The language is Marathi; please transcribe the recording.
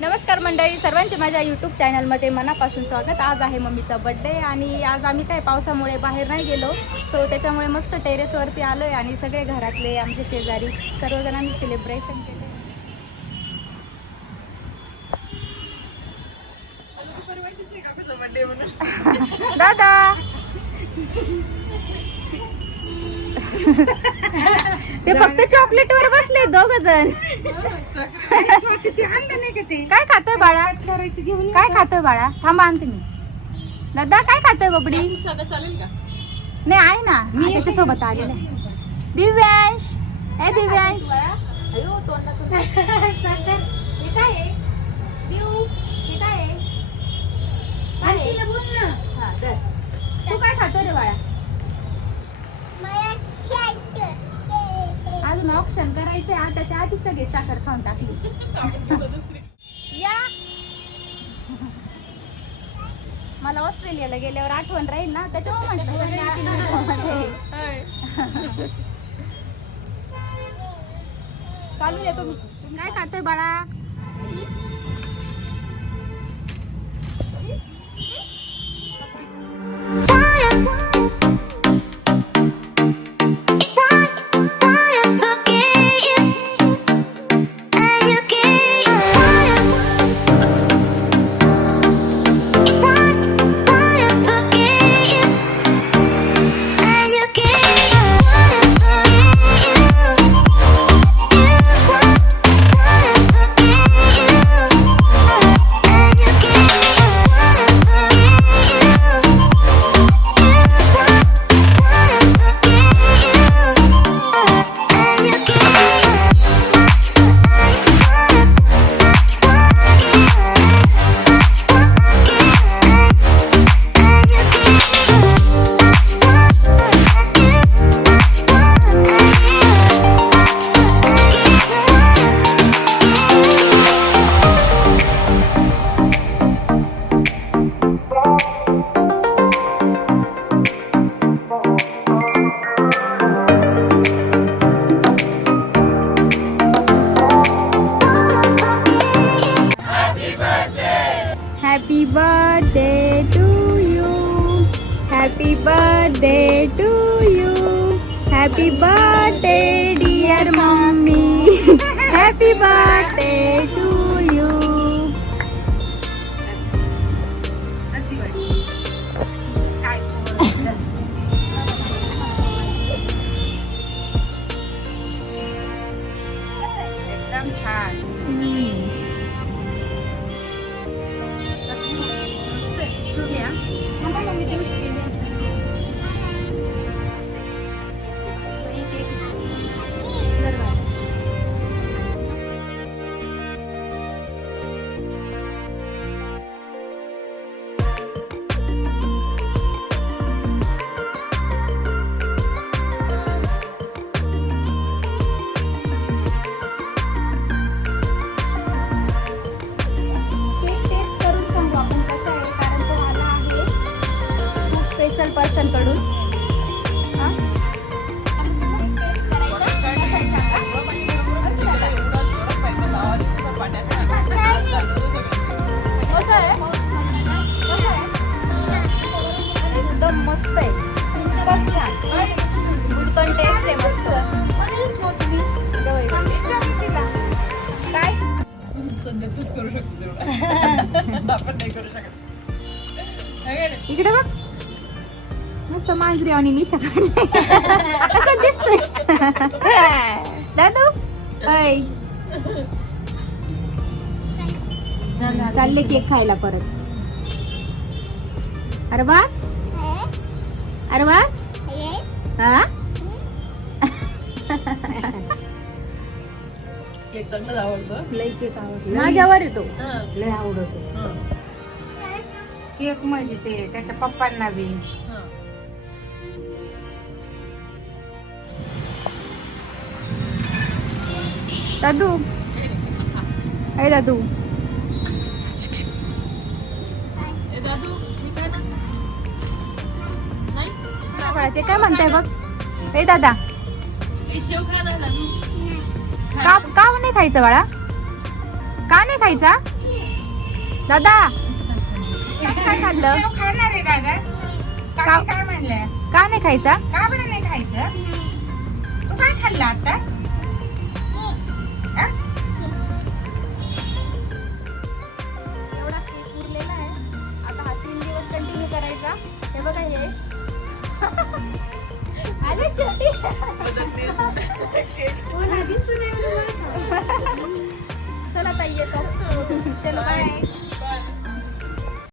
नमस्कार मंडळी सर्वांचे माझ्या यूट्यूब चॅनलमध्ये मनापासून स्वागत. आज आहे मम्मीचा बड्डे आणि आज आम्ही काय पावसामुळे बाहेर नाही गेलो. सो त्याच्यामुळे मस्त टेरेसवरती आलो आहे आणि सगळे घरातले आमचे शेजारी सर्वजणांनी सेलिब्रेशन केले दादा! ते फक्त चॉकलेट वर बसले दोघ जण. काय खातोय बाळा? काय खातोय बाळा? थांबा आणते मी दादा काय खातोय बबडी? चालेल का नाही आहे ना. मी त्याच्यासोबत आलेले. दिव्यांश. ए दिव्यांश. हे हे? हा. तू काय खातो रे बाळा? ऑप्शन करायचंय. आताच्या आधी सगळे साखर खाऊन टाकली. या. मला ऑस्ट्रेलियाला गेल्यावर आठवण राहील ना? त्याच्यामुळे म्हटलं सगळे व्हिडिओमध्ये. चालू तुम्ही तुम्ही. काय खातोय बाळा? happy birthday to you happy birthday dear mummy happy birthday to you एकदम छान एकदम मस्त आहे. खूपच छान. गुडकन टेस्ट आहे मस्त. काय? सध्या तूच करू शकतो आपण नाही करू शकत? इकडे बघ. मस्त मांजरी आणि मिशा असं दिसतोय दादू ऐ चालले केक खायला परत अरे वास अरे वास हा केक चांगलाच आवडतो लई केक आवडतो. माझ्यावर येतो. हं. लय आवडतो. केक म्हणजे ते त्याच्या पप्पांना बी. दादू. अरे दादू. ते काय म्हणताय बघ. ए दादा. का का नाही खायचं बाळा? का नाही खायचा? दादा. काय खाल्लं? का नाही खायचा? का बरं नाही खायचं? तू काय खाल्लं आताच चला ताई येतो. चलो बाय